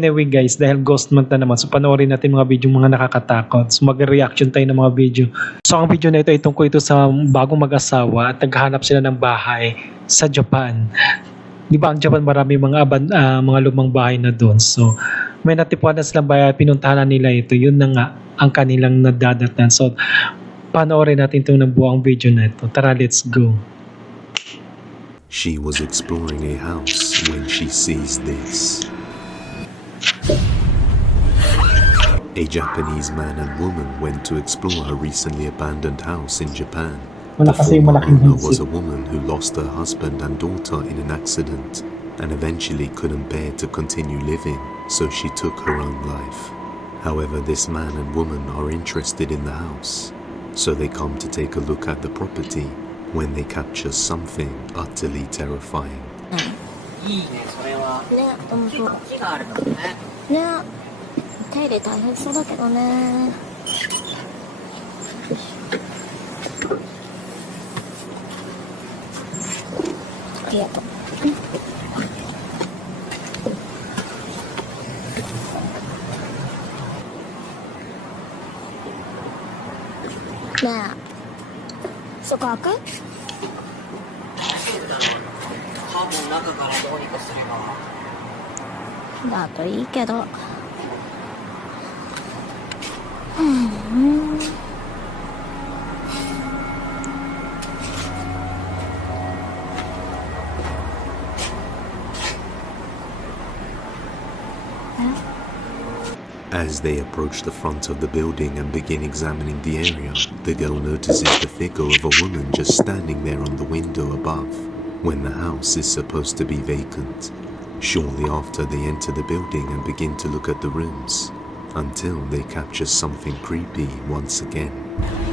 anyway guys, dahil ghost month na naman, so panoorin natin mga video mga nakakatakot. So mag-reaction tayo ng mga video. So ang video na ito ay tungkol ito sa bagong mag-asawa at naghahanap sila ng bahay sa Japan. Di ba ang Japan marami mga lumang bahay na doon. So may natipuan na silang bahay, pinuntahan nila ito. Yun na nga ang kanilang nadadatnan. So panoorin natin itong buong video na ito. Tara, let's go. She was exploring a house when she sees this. A Japanese man and woman went to explore a recently abandoned house in Japan. The former owner was a woman who lost her husband and daughter in an accident and eventually couldn't bear to continue living, so she took her own life. However, this man and woman are interested in the house, so they come to take a look at the property when they capture something utterly terrifying. いいね、それは。ね、結構木があるからね。ね、手入れ大変そうだけどね。ありがとう。ねえ、そこ開く？多分中からどうにかすれば。だといいけど。As they approach the front of the building and begin examining the area, the girl notices the figure of a woman just standing there on the window above, when the house is supposed to be vacant. Shortly after, they enter the building and begin to look at the rooms, until they capture something creepy once again.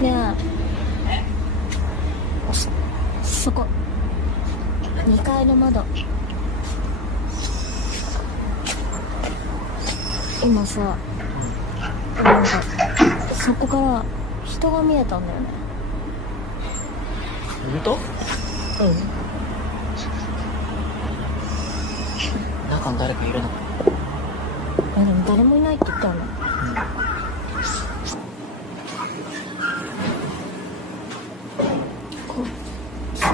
ねえ、そこ2階の窓、今さ、なんかそこから人が見えたんだよね。本当？うん。中に誰かいるのかでも誰もいないって言ったよね。こっちは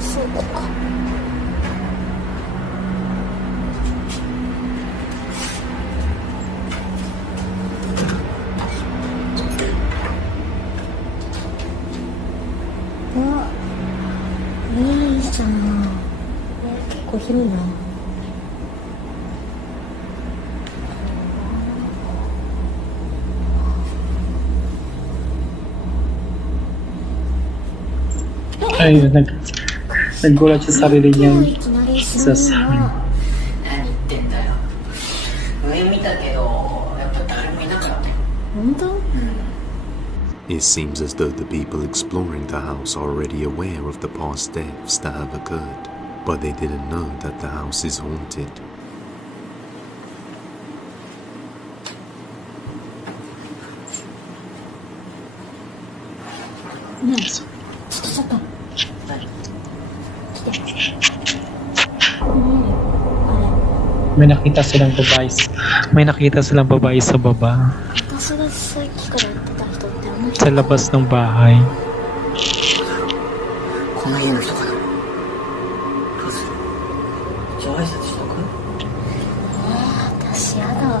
そうか。あ、いいじゃん。結構広いな。Ayun, naggulat sa sarili niyang いきなりさするの。何言ってんだよ。上見たけど、やっぱ誰もいなかった。本当？ It seems as though the people exploring the house are already aware of the past deaths that have occurred, but they didn't know that the house is haunted. ねえ、ちょっと。何？来て。あ may nakita silang babae sa baba れ、私がさっきから言ってた人ってあの人。 sa labas ng bahay. この家の人かな。どうする？一応挨拶しとく？私やだ。あ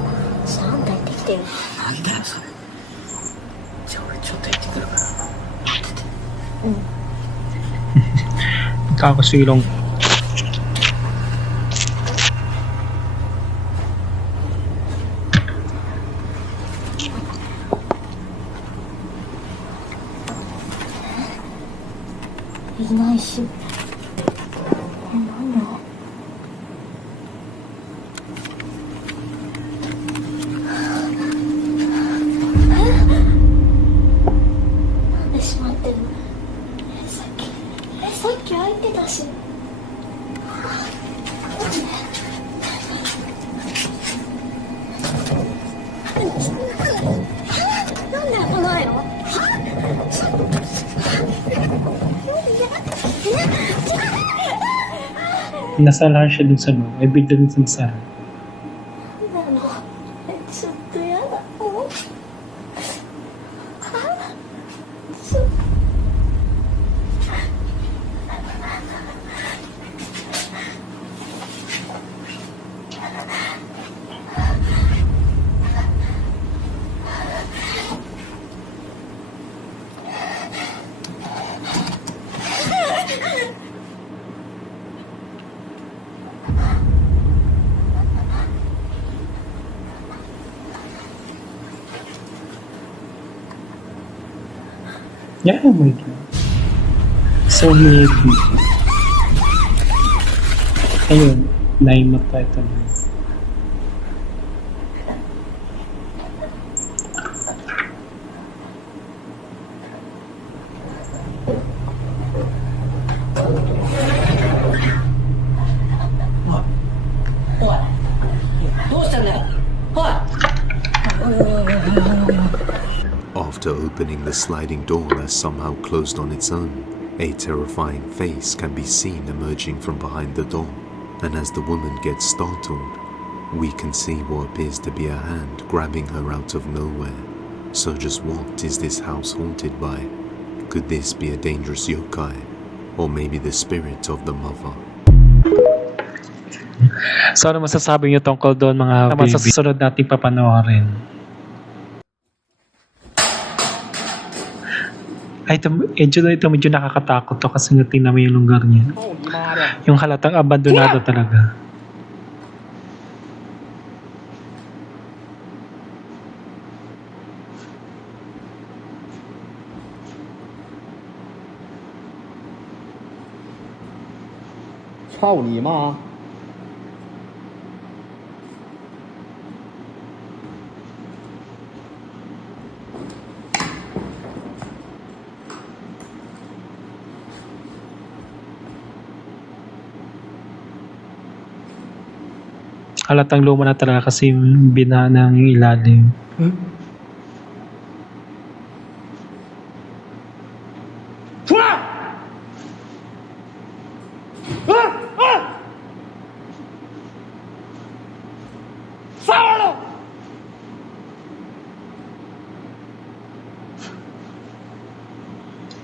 んた行ってきてよ。なんだよそれ。じゃあ俺ちょっと行ってくるから。待ってて。Kakasilong.「いないし。なんだ。なんで閉まってるの？さっき開いてたし。なんで開かないの？ Nasalahan siya dun sa loob, ay bigla dun sa masara. Yeah, oh my god. So heavy. Ayun, naimatay ito na. After opening the sliding door that somehow closed on its own, a terrifying face can be seen emerging from behind the door, and as the woman gets startled, we can see what appears to be a hand grabbing her out of nowhere. So just what is this house haunted by? Could this be a dangerous yokai? Or maybe the spirit of the mother? So ano masasabi niyo tungkol doon mga baby? Sa susunod nating papanoorin. Ay, ito medyo nakakatakot to kasi nga tingnan mo yung lugar niya. Yung halatang abandonado talaga. Halatang luma na talaga kasi binanang yung ilalim.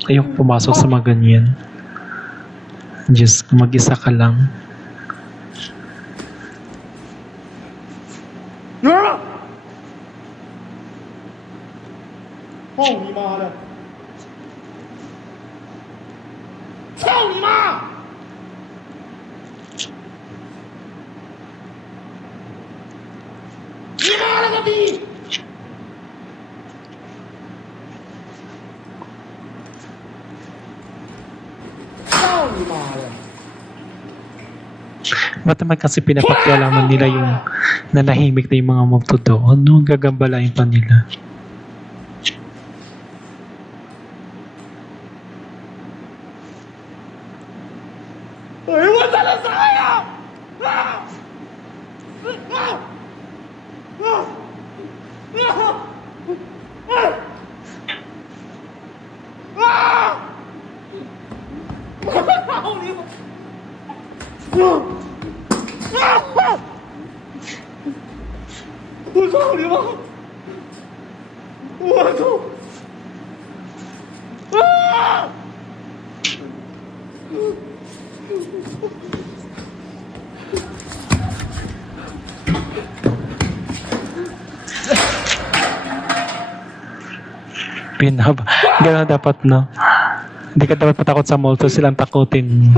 Ayoko pumasok sa mga ganyan. Diyos, mag-isa ka lang. Ba't naman kasi pinapakialaman nila yung nanahimik na yung mga mobto doon? Ano gagambalain pa nila? Gano'n dapat, no? Hindi ka dapat matakot sa multo, silang takutin.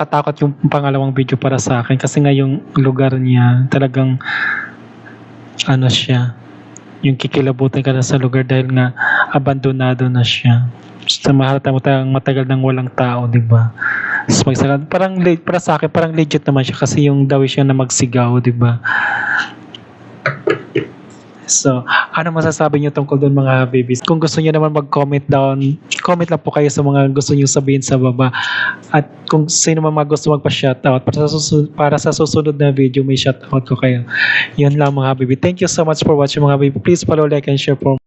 Katakot yung pangalawang video para sa akin kasi nga yung lugar niya talagang ano siya, yung kikilabutan ka na sa lugar dahil nga abandonado na siya. Sa mahalata mo tayong matagal nang walang tao, di ba? Parang para sa akin parang legit naman siya kasi yung daw siya na magsigaw, di ba? So, ano masasabi niyo tungkol doon mga babies? Kung gusto niyo naman mag-comment down, comment lang po kayo sa mga gusto niyo sabihin sa baba. At kung sino man mga gusto magpa-shoutout para sa susunod na video, may shoutout ko kayo. Yan lang mga baby. Thank you so much for watching mga baby. Please follow, like, and share for